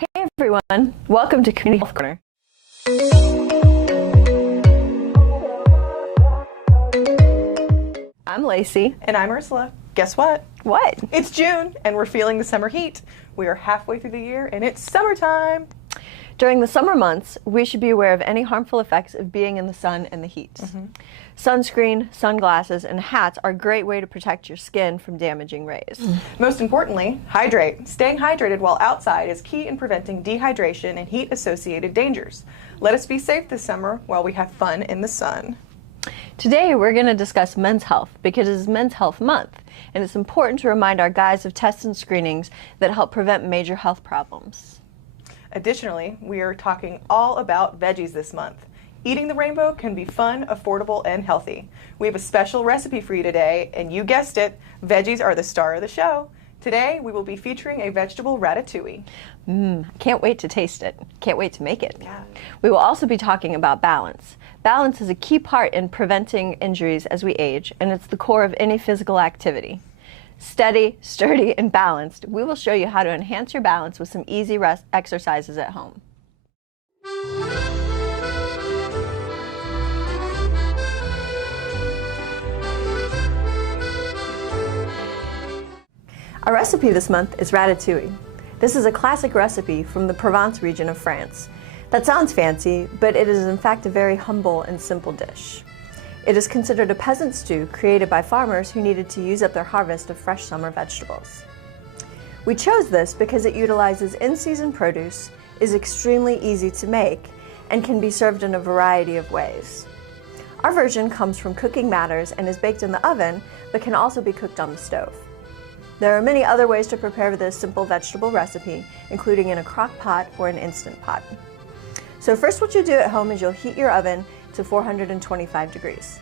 Hey everyone, welcome to Community Health Corner. I'm Lacey. And I'm Ursula. Guess what? What? It's June, and we're feeling the summer heat. We are halfway through the year, and it's summertime. During the summer months, we should be aware of any harmful effects of being in the sun and the heat. Sunscreen, sunglasses, and hats are a great way to protect your skin from damaging rays. Most importantly, hydrate. Staying hydrated while outside is key in preventing dehydration and heat-associated dangers. Let us be safe this summer while we have fun in the sun. Today, we're going to discuss men's health because it is Men's Health Month, and it's important to remind our guys of tests and screenings that help prevent major health problems. Additionally, we are talking all about veggies this month. Eating the rainbow can be fun, affordable, and healthy. We have a special recipe for you today, and you guessed it, veggies are the star of the show. Today, we will be featuring a vegetable ratatouille. Can't wait to taste it. Can't wait to make it. Yeah. We will also be talking about balance. Balance is a key part in preventing injuries as we age, and it's the core of any physical activity. Steady, sturdy, and balanced, we will show you how to enhance your balance with some easy exercises at home. Our recipe this month is ratatouille. This is a classic recipe from the Provence region of France. That sounds fancy, but it is in fact a very humble and simple dish. It is considered a peasant stew created by farmers who needed to use up their harvest of fresh summer vegetables. We chose this because it utilizes in-season produce, is extremely easy to make, and can be served in a variety of ways. Our version comes from Cooking Matters and is baked in the oven, but can also be cooked on the stove. There are many other ways to prepare this simple vegetable recipe, including in a crock pot or an Instant Pot. So first what you'll do at home is you'll heat your oven to 425 degrees.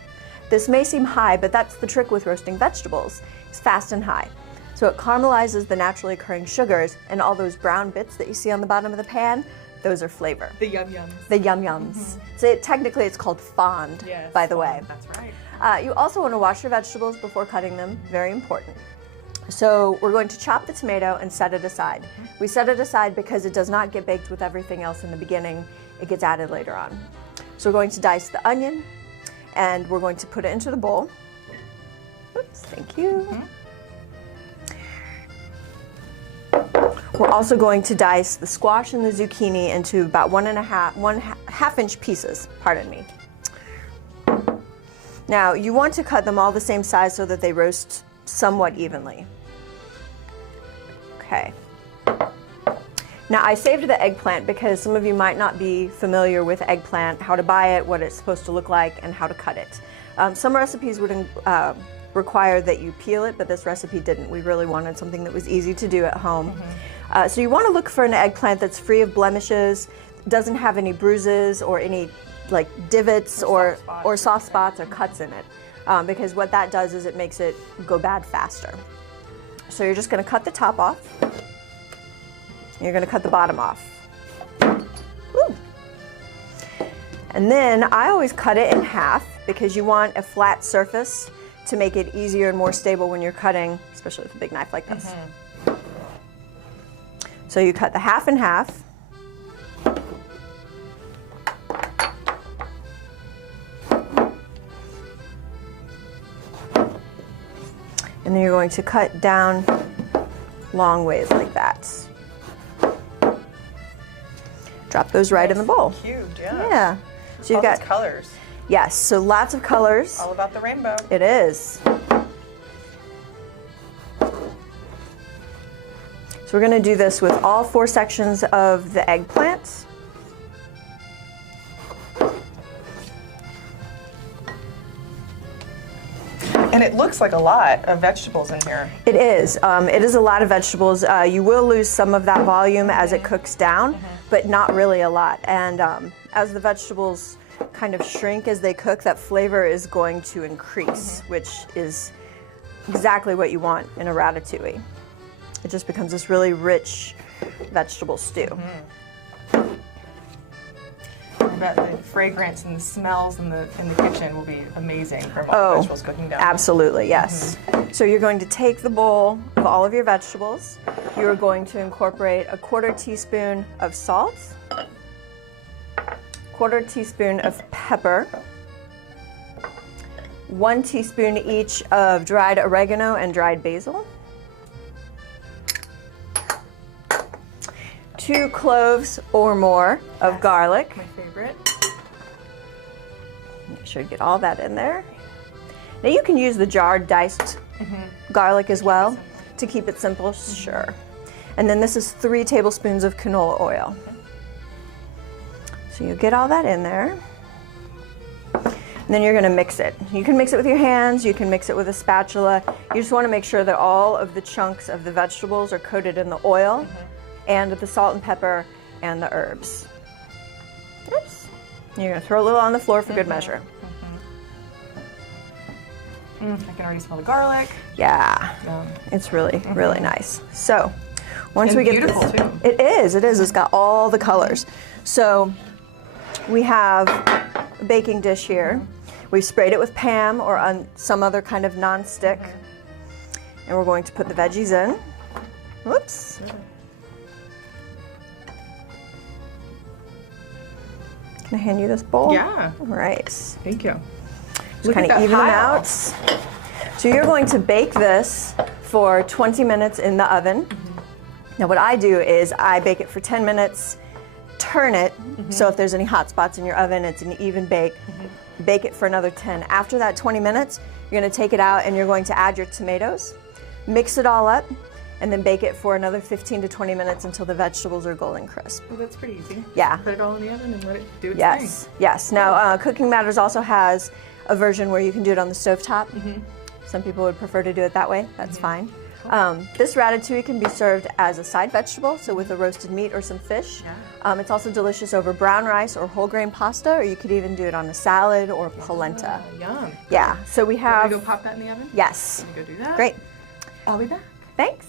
This may seem high, but that's the trick with roasting vegetables. It's fast and high. So it caramelizes the naturally occurring sugars, and all those brown bits that you see on the bottom of the pan, those are flavor. The yum-yums. The yum-yums. So technically it's called fond, Yes, by the way. That's right. You also want to wash your vegetables before cutting them, very important. So we're going to chop the tomato and set it aside. We set it aside because it does not get baked with everything else in the beginning. It gets added later on. So we're going to dice the onion, and we're going to put it into the bowl. Oops, thank you. We're also going to dice the squash and the zucchini into about one half inch pieces, pardon me. Now, you want to cut them all the same size so that they roast somewhat evenly. Okay. Now, I saved the eggplant because some of you might not be familiar with eggplant, how to buy it, what it's supposed to look like, and how to cut it. Some recipes would require that you peel it, but this recipe didn't. We really wanted something that was easy to do at home. So you want to look for an eggplant that's free of blemishes, doesn't have any bruises or any like divots or soft spots or cuts in it. Because what that does is it makes it go bad faster. So you're just going to cut the top off. You're going to cut the bottom off. Woo. And then I always cut it in half because you want a flat surface to make it easier and more stable when you're cutting, especially with a big knife like this. So you cut the half in half. And then you're going to cut down long ways like that. Drop those right in the bowl. Cubed, yeah. Yeah. So you've All got these colors. Yes, so lots of colors. All about the rainbow. It is. So we're going to do this with all 4 sections of the eggplant. And it looks like a lot of vegetables in here. It is. It is a lot of vegetables. You will lose some of that volume as it cooks down, but not really a lot. And as the vegetables kind of shrink as they cook, that flavor is going to increase, which is exactly what you want in a ratatouille. It just becomes this really rich vegetable stew. And bet the fragrance and the smells in the kitchen will be amazing from all the vegetables cooking down. Absolutely, yes. So you're going to take the bowl of all of your vegetables. You're going to incorporate a 1/4 teaspoon of salt, 1/4 teaspoon of pepper, 1 teaspoon each of dried oregano and dried basil, 2 cloves or more of garlic. My favorite. Make sure to get all that in there. Now you can use the jarred diced garlic as well to keep it simple, sure. And then this is 3 tablespoons of canola oil. So you get all that in there. And then you're going to mix it. You can mix it with your hands, you can mix it with a spatula. You just want to make sure that all of the chunks of the vegetables are coated in the oil and the salt and pepper and the herbs. Oops. You're going to throw a little on the floor for good measure. I can already smell the garlic. Yeah, it's really, really nice. So once we get beautiful this, too. It is. It's got all the colors. So we have a baking dish here. We've sprayed it with Pam or on some other kind of non-stick. And we're going to put the veggies in. Whoops. Can I hand you this bowl? Yeah. All right. Thank you. Just kind of even them out. So you're going to bake this for 20 minutes in the oven. Now what I do is I bake it for 10 minutes, turn it, so if there's any hot spots in your oven, it's an even bake. Bake it for another 10. After that 20 minutes, you're going to take it out and you're going to add your tomatoes, mix it all up, and then bake it for another 15 to 20 minutes until the vegetables are golden crisp. Well, that's pretty easy. Yeah. Put it all in the oven and let it do its thing. Yes, yes. Now, Cooking Matters also has a version where you can do it on the stovetop. Some people would prefer to do it that way. That's fine. This ratatouille can be served as a side vegetable, so with a roasted meat or some fish. It's also delicious over brown rice or whole grain pasta, or you could even do it on a salad or polenta. Yum. Yeah, so we have... Want me to go pop that in the oven? Yes. Let me go do that. Great. I'll be back. Thanks.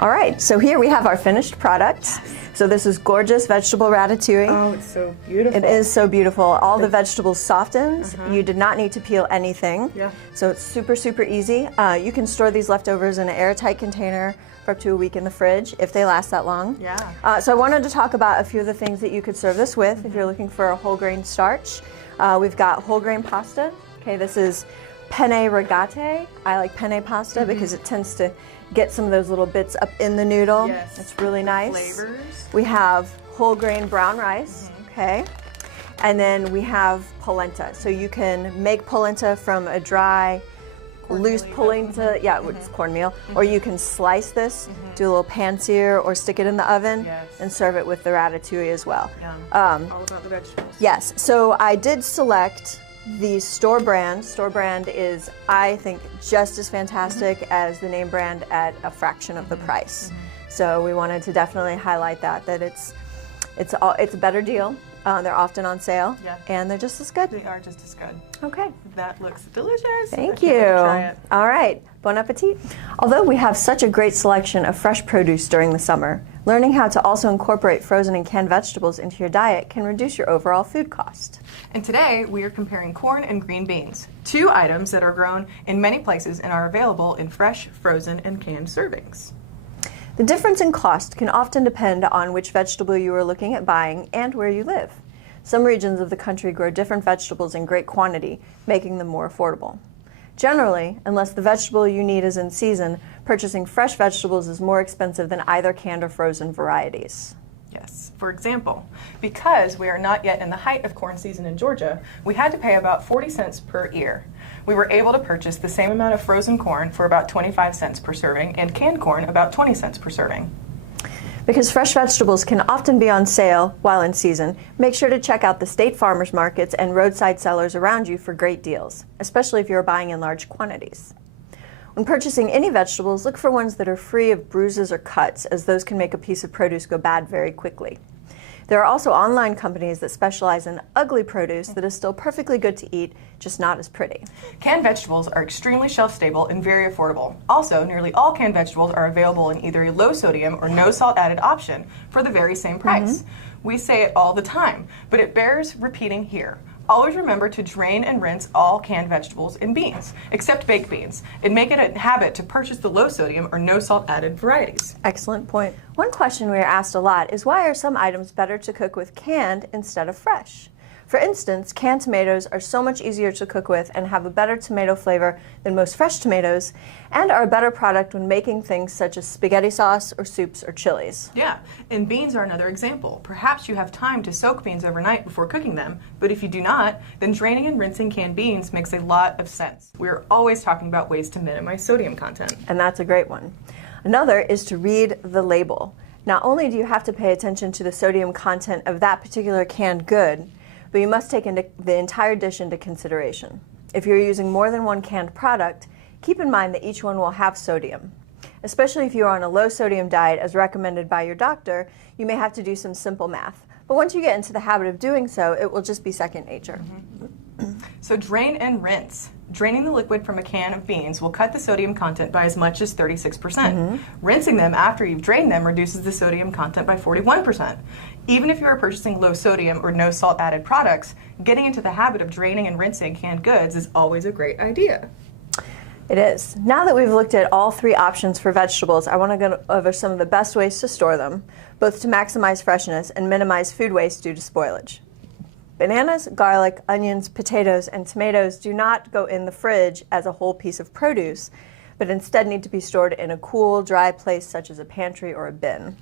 All right, so here we have our finished product. So this is gorgeous vegetable ratatouille. Oh, it's so beautiful. It is so beautiful. All the vegetables softened. You did not need to peel anything. Yeah. So it's super, super easy. You can store these leftovers in an airtight container for up to a week in the fridge if they last that long. Yeah. So I wanted to talk about a few of the things that you could serve this with if you're looking for a whole grain starch. We've got whole grain pasta. Okay, this is penne rigate. I like penne pasta because it tends to get some of those little bits up in the noodle. Yes. It's really nice. Flavors. We have whole grain brown rice, okay? And then we have polenta. So you can make polenta from a dry, loose polenta, it's cornmeal, or you can slice this, do a little pan sear, or stick it in the oven and serve it with the ratatouille as well. All about the vegetables. Yes, so I did select the store brand. Store brand is, I think, just as fantastic as the name brand at a fraction of the price. So we wanted to definitely highlight that it's a better deal. They're often on sale, and they're just as good. They are just as good. Okay. That looks delicious. Thank I can't you. wait to try it. All right. Bon appetit. Although we have such a great selection of fresh produce during the summer, learning how to also incorporate frozen and canned vegetables into your diet can reduce your overall food cost. And today we are comparing corn and green beans, 2 items that are grown in many places and are available in fresh, frozen, and canned servings. The difference in cost can often depend on which vegetable you are looking at buying and where you live. Some regions of the country grow different vegetables in great quantity, making them more affordable. Generally, unless the vegetable you need is in season, purchasing fresh vegetables is more expensive than either canned or frozen varieties. Yes. For example, because we are not yet in the height of corn season in Georgia, we had to pay about 40 cents per ear. We were able to purchase the same amount of frozen corn for about 25 cents per serving and canned corn about 20 cents per serving. Because fresh vegetables can often be on sale while in season, make sure to check out the state farmers markets and roadside sellers around you for great deals, especially if you're buying in large quantities. When purchasing any vegetables, look for ones that are free of bruises or cuts, as those can make a piece of produce go bad very quickly. There are also online companies that specialize in ugly produce that is still perfectly good to eat, just not as pretty. Canned vegetables are extremely shelf-stable and very affordable. Also, nearly all canned vegetables are available in either a low-sodium or no-salt-added option for the very same price. We say it all the time, but it bears repeating here. Always remember to drain and rinse all canned vegetables and beans, except baked beans, and make it a habit to purchase the low sodium or no salt added varieties. Excellent point. One question we are asked a lot is why are some items better to cook with canned instead of fresh? For instance, canned tomatoes are so much easier to cook with and have a better tomato flavor than most fresh tomatoes, and are a better product when making things such as spaghetti sauce or soups or chilies. Yeah, and beans are another example. Perhaps you have time to soak beans overnight before cooking them, but if you do not, then draining and rinsing canned beans makes a lot of sense. We're always talking about ways to minimize sodium content. And that's a great one. Another is to read the label. Not only do you have to pay attention to the sodium content of that particular canned good, but you must take the entire dish into consideration. If you're using more than one canned product, keep in mind that each one will have sodium. Especially if you are on a low sodium diet as recommended by your doctor, you may have to do some simple math. But once you get into the habit of doing so, it will just be second nature. So drain and rinse. Draining the liquid from a can of beans will cut the sodium content by as much as 36%. Rinsing them after you've drained them reduces the sodium content by 41%. Even if you are purchasing low sodium or no salt added products, getting into the habit of draining and rinsing canned goods is always a great idea. It is. Now that we've looked at all three options for vegetables, I want to go over some of the best ways to store them, both to maximize freshness and minimize food waste due to spoilage. Bananas, garlic, onions, potatoes, and tomatoes do not go in the fridge as a whole piece of produce, but instead need to be stored in a cool, dry place such as a pantry or a bin.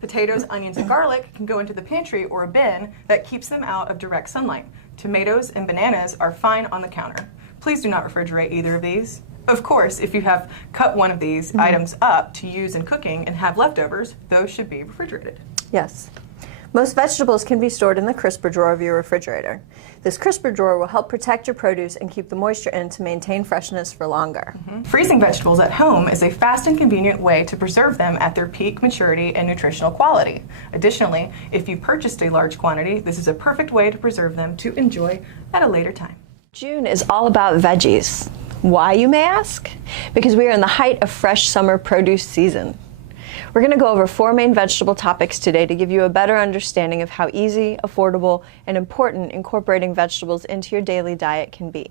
Potatoes, onions, and garlic can go into the pantry or a bin that keeps them out of direct sunlight. Tomatoes and bananas are fine on the counter. Please do not refrigerate either of these. Of course, if you have cut one of these items up to use in cooking and have leftovers, those should be refrigerated. Yes. Most vegetables can be stored in the crisper drawer of your refrigerator. This crisper drawer will help protect your produce and keep the moisture in to maintain freshness for longer. Freezing vegetables at home is a fast and convenient way to preserve them at their peak maturity and nutritional quality. Additionally, if you purchased a large quantity, this is a perfect way to preserve them to enjoy at a later time. June is all about veggies. Why, you may ask? Because we are in the height of fresh summer produce season. We're going to go over 4 main vegetable topics today to give you a better understanding of how easy, affordable, and important incorporating vegetables into your daily diet can be.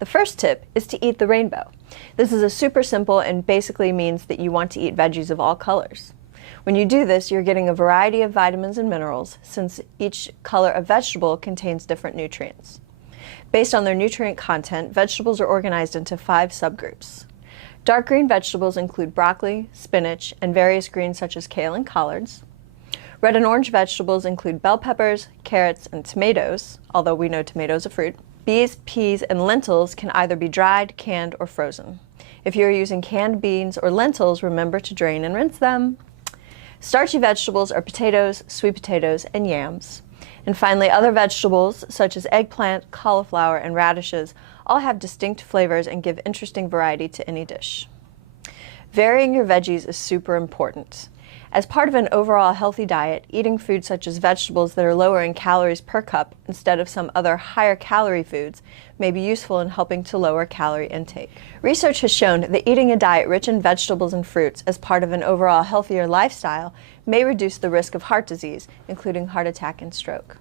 The first tip is to eat the rainbow. This is a super simple and basically means that you want to eat veggies of all colors. When you do this, you're getting a variety of vitamins and minerals, since each color of vegetable contains different nutrients. Based on their nutrient content, vegetables are organized into 5 subgroups. Dark green vegetables include broccoli, spinach, and various greens such as kale and collards. Red and orange vegetables include bell peppers, carrots, and tomatoes, although we know tomatoes are fruit. Beans, peas, and lentils can either be dried, canned, or frozen. If you're using canned beans or lentils, remember to drain and rinse them. Starchy vegetables are potatoes, sweet potatoes, and yams. And finally, other vegetables such as eggplant, cauliflower, and radishes all have distinct flavors and give interesting variety to any dish. Varying your veggies is super important. As part of an overall healthy diet, eating foods such as vegetables that are lower in calories per cup instead of some other higher calorie foods may be useful in helping to lower calorie intake. Research has shown that eating a diet rich in vegetables and fruits as part of an overall healthier lifestyle may reduce the risk of heart disease, including heart attack and stroke.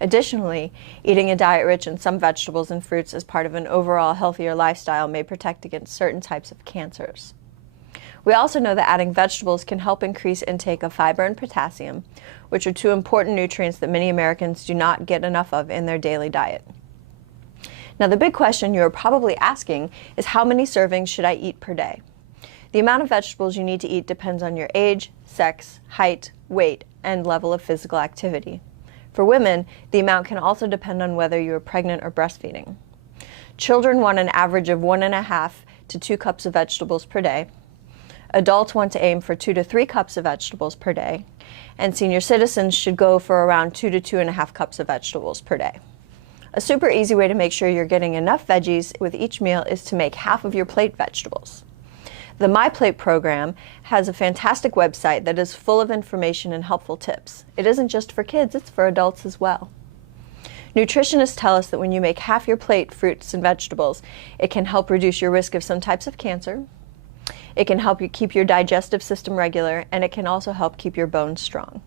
Additionally, eating a diet rich in some vegetables and fruits as part of an overall healthier lifestyle may protect against certain types of cancers. We also know that adding vegetables can help increase intake of fiber and potassium, which are 2 important nutrients that many Americans do not get enough of in their daily diet. Now, the big question you are probably asking is how many servings should I eat per day? The amount of vegetables you need to eat depends on your age, sex, height, weight, and level of physical activity. For women, the amount can also depend on whether you are pregnant or breastfeeding. Children want an average of 1.5 to 2 cups of vegetables per day. Adults want to aim for 2 to 3 cups of vegetables per day. And senior citizens should go for around 2 to 2.5 cups of vegetables per day. A super easy way to make sure you're getting enough veggies with each meal is to make half of your plate vegetables. The My Plate program has a fantastic website that is full of information and helpful tips. It isn't just for kids, it's for adults as well. Nutritionists tell us that when you make half your plate fruits and vegetables, it can help reduce your risk of some types of cancer, it can help you keep your digestive system regular, and it can also help keep your bones strong.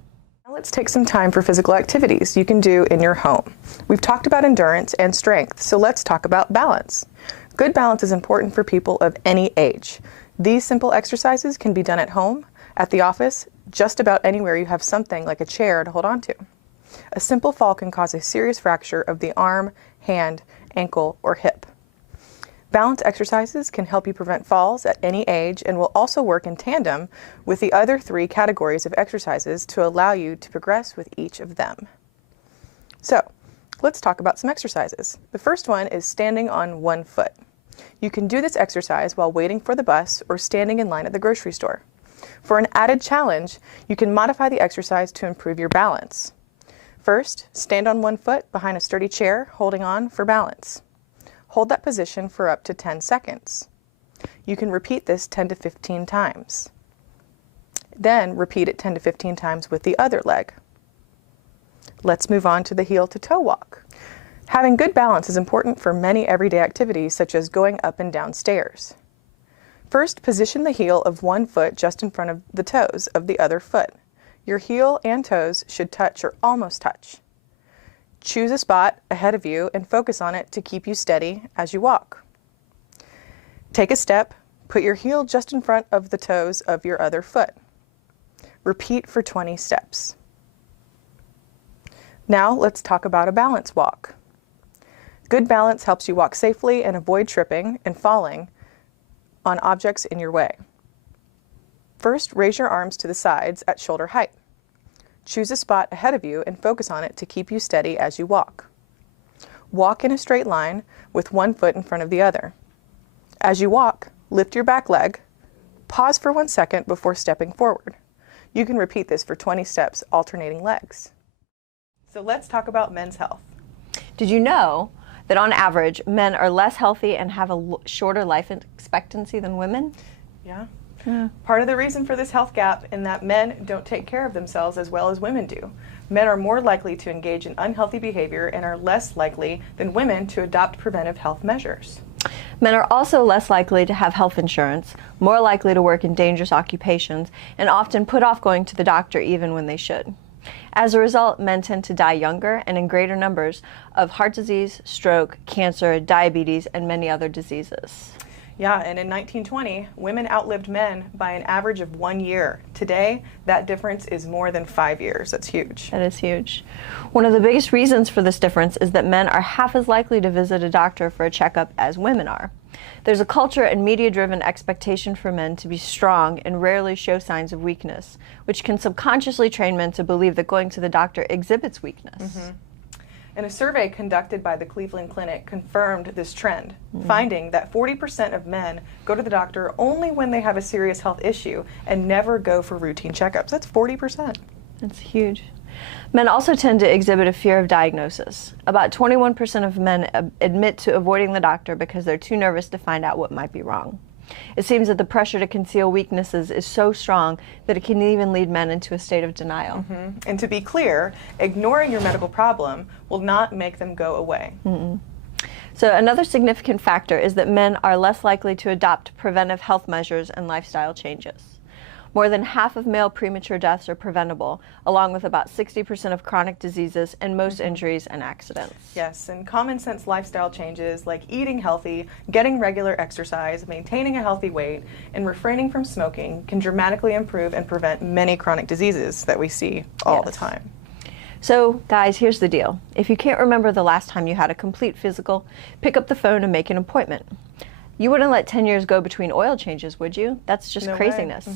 Now let's take some time for physical activities you can do in your home. We've talked about endurance and strength, so let's talk about balance. Good balance is important for people of any age. These simple exercises can be done at home, at the office, just about anywhere you have something like a chair to hold on to. A simple fall can cause a serious fracture of the arm, hand, ankle, or hip. Balance exercises can help you prevent falls at any age and will also work in tandem with the other 3 categories of exercises to allow you to progress with each of them. So, let's talk about some exercises. The first one is standing on one foot. You can do this exercise while waiting for the bus or standing in line at the grocery store. For an added challenge, you can modify the exercise to improve your balance. First, stand on one foot behind a sturdy chair, holding on for balance. Hold that position for up to 10 seconds. You can repeat this 10 to 15 times. Then repeat it 10 to 15 times with the other leg. Let's move on to the heel-to-toe walk. Having good balance is important for many everyday activities such as going up and down stairs. First, position the heel of one foot just in front of the toes of the other foot. Your heel and toes should touch or almost touch. Choose a spot ahead of you and focus on it to keep you steady as you walk. Take a step, put your heel just in front of the toes of your other foot. Repeat for 20 steps. Now let's talk about a balance walk. Good balance helps you walk safely and avoid tripping and falling on objects in your way. First, raise your arms to the sides at shoulder height. Choose a spot ahead of you and focus on it to keep you steady as you walk. Walk in a straight line with one foot in front of the other. As you walk, lift your back leg, pause for 1 second before stepping forward. You can repeat this for 20 steps, alternating legs. So let's talk about men's health. Did you know that on average, men are less healthy and have a shorter life expectancy than women? Yeah. Part of the reason for this health gap in that men don't take care of themselves as well as women do. Men are more likely to engage in unhealthy behavior and are less likely than women to adopt preventive health measures. Men are also less likely to have health insurance, more likely to work in dangerous occupations, and often put off going to the doctor even when they should. As a result, men tend to die younger and in greater numbers of heart disease, stroke, cancer, diabetes, and many other diseases. Yeah, and in 1920, women outlived men by an average of 1 year. Today, that difference is more than 5 years. That's huge. That is huge. One of the biggest reasons for this difference is that men are half as likely to visit a doctor for a checkup as women are. There's a culture and media-driven expectation for men to be strong and rarely show signs of weakness, which can subconsciously train men to believe that going to the doctor exhibits weakness. Mm-hmm. And a survey conducted by the Cleveland Clinic confirmed this trend, finding that 40% of men go to the doctor only when they have a serious health issue and never go for routine checkups. That's 40%. That's huge. Men also tend to exhibit a fear of diagnosis. About 21% of men admit to avoiding the doctor because they're too nervous to find out what might be wrong. It seems that the pressure to conceal weaknesses is so strong that it can even lead men into a state of denial. Mm-hmm. And to be clear, ignoring your medical problem will not make them go away. Mm-mm. So another significant factor is that men are less likely to adopt preventive health measures and lifestyle changes. More than half of male premature deaths are preventable, along with about 60% of chronic diseases and most injuries and accidents. Yes, and common sense lifestyle changes like eating healthy, getting regular exercise, maintaining a healthy weight, and refraining from smoking can dramatically improve and prevent many chronic diseases that we see all the time. So, guys, here's the deal. If you can't remember the last time you had a complete physical, pick up the phone and make an appointment. You wouldn't let 10 years go between oil changes, would you? That's just craziness.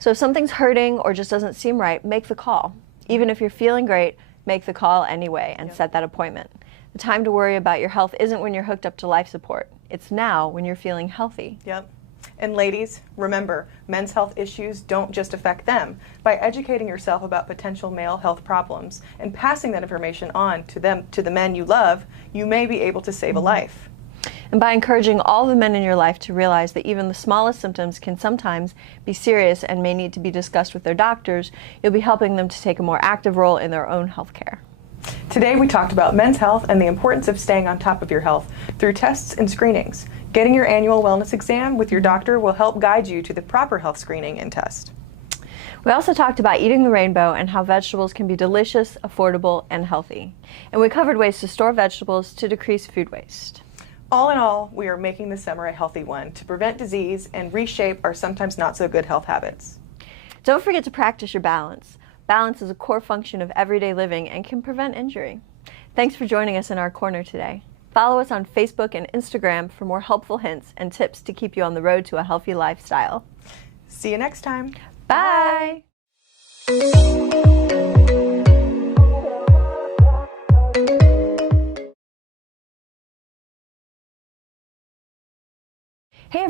So if something's hurting or just doesn't seem right, make the call. Even if you're feeling great, make the call anyway and set that appointment. The time to worry about your health isn't when you're hooked up to life support. It's now when you're feeling healthy. Yep. And ladies, remember, men's health issues don't just affect them. By educating yourself about potential male health problems and passing that information on to the men you love, you may be able to save a life. And by encouraging all the men in your life to realize that even the smallest symptoms can sometimes be serious and may need to be discussed with their doctors, you'll be helping them to take a more active role in their own health care. Today we talked about men's health and the importance of staying on top of your health through tests and screenings. Getting your annual wellness exam with your doctor will help guide you to the proper health screening and test. We also talked about eating the rainbow and how vegetables can be delicious, affordable, and healthy. And we covered ways to store vegetables to decrease food waste. All in all, we are making the summer a healthy one to prevent disease and reshape our sometimes not so good health habits. Don't forget to practice your balance. Balance is a core function of everyday living and can prevent injury. Thanks for joining us in our corner today. Follow us on Facebook and Instagram for more helpful hints and tips to keep you on the road to a healthy lifestyle. See you next time. Bye.